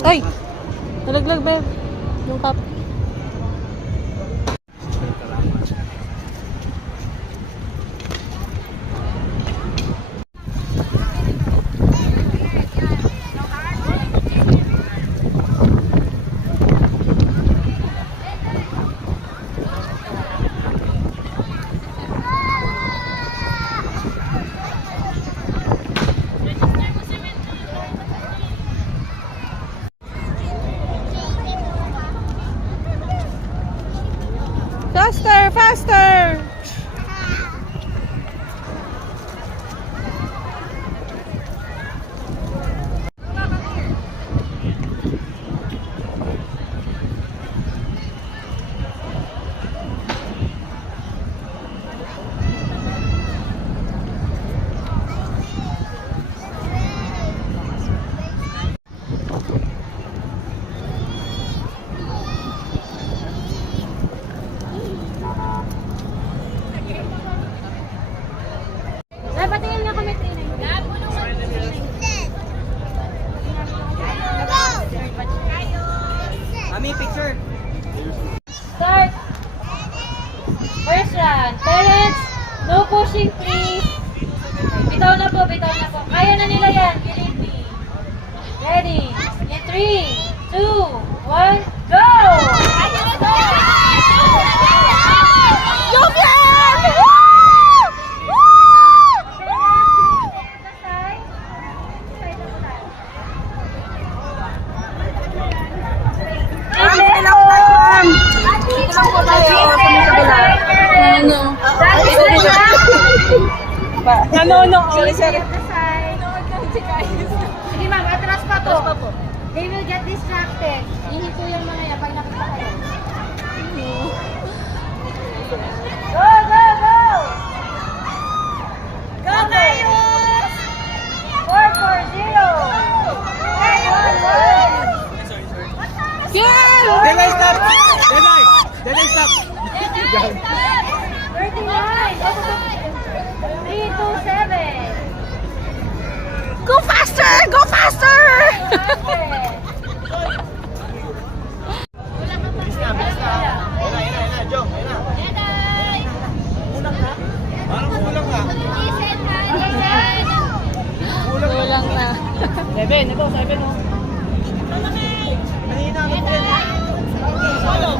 Ay! Nalaglag ba yung cup? Faster! Faster! Patingin nga kami 3-9. Mami, picture. Start! First round. Parents, no pushing please. Bitaw na po, bitaw na po. Kaya na nila yan. Believe me. Ready? In 3, 2, 1, go! Sige ma'am, atras pa to. They will get distracted. Ihito yung mga yan pag nakita kayo. Go, go, go! Go, Kayus! 4-4-0! 1-1-1! Yeah! Denay, stop! Denay! Denay, stop! 39! 3-2-7! Go faster! Go faster! Bilis na, bilis na. Ayun na, Jong. Ayun na. Kulang na? Parang kulang na. Kulang na. 7, ito, 7 oh. Kanina, ano po yan? Solo.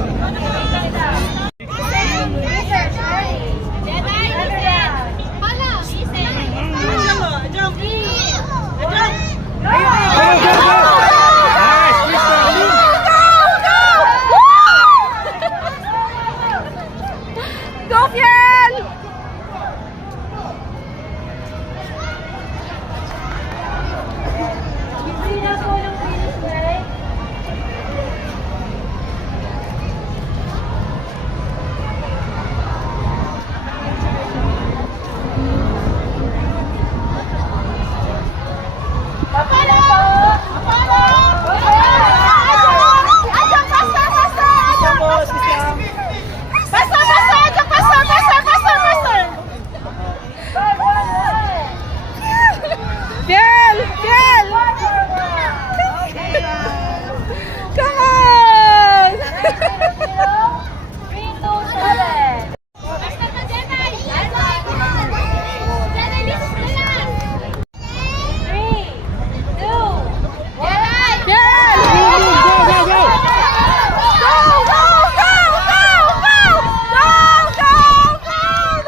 Go, Fiel! Hindi na po yung finish line. Papala po! Papala! Ajong, basta, basta! Ajong, basta! Basta, basta! Ajong, basta, basta, basta, basta! Fiel! Fiel! Come on! 3-2-7! Basta na, Jenay! Jenay, listen na lang! 3, 2, 1! Fiel! Go, go, go, go! Go! Go! Go! Go! Go! Go! Go!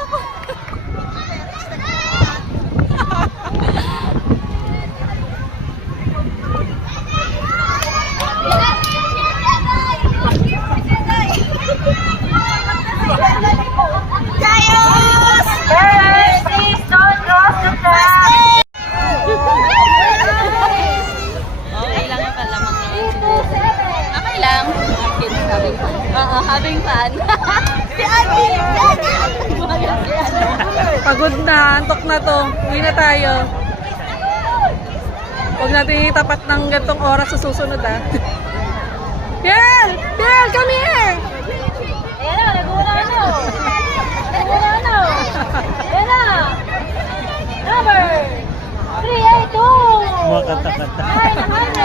Parents, please don't cross the track! Okay lang yung kalamang na yun. 3-2-7! Okay lang. Kids having fun. Oo, having fun. Si Ate! Pagod na, antok na to. Uwi na tayo. Huwag natin itapat ng gantong oras sa susunod ah. Fiel! Fiel, come here! Ayan na, kumakata-kata. Ay, naman na.